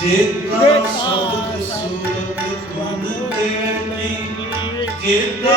ਜੇਤਾ ਸਬਦ ਸੂਰਤ ਮਨ ਤੇ ਨਹੀਂ ਜੇਤਾ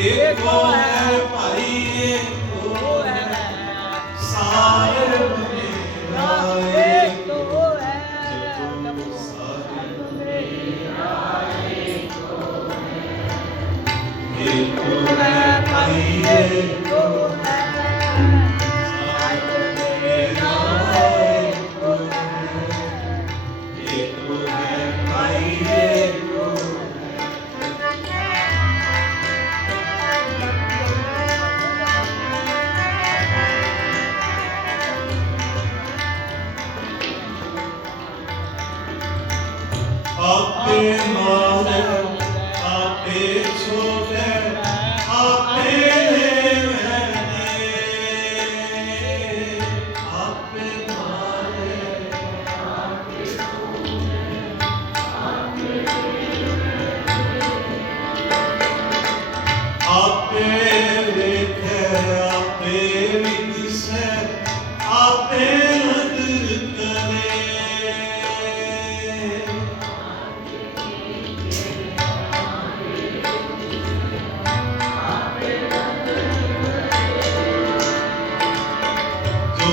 ਏਕੋ ਹੈ ਭਾਈ ਏਕੋ ਹੈ। ਸਾਹਿਬ ਮੇਰਾ ਏਕੋ Hakkım var.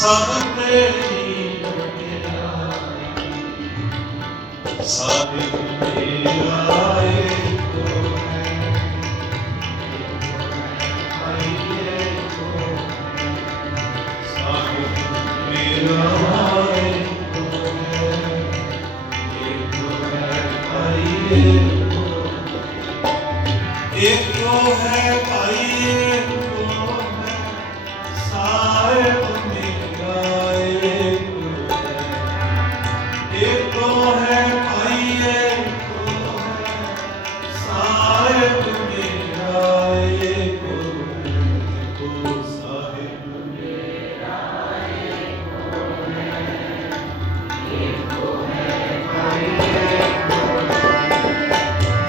ਸਭ ਤੇਰੀ ਵਡਿਆਈ ਸਾਰੇ ਮੇਰਾ ਏਕੋ ਹੈ ਭਾਈ ਏਕੋ ਸਾਰੇ ਮੇਰਾ ਏਕੋ ਹੈ ਏਕੋ ਹੈ ਭਾਈ ਏਕੋ ਏਕੋ ਹੈ ਭਾਈ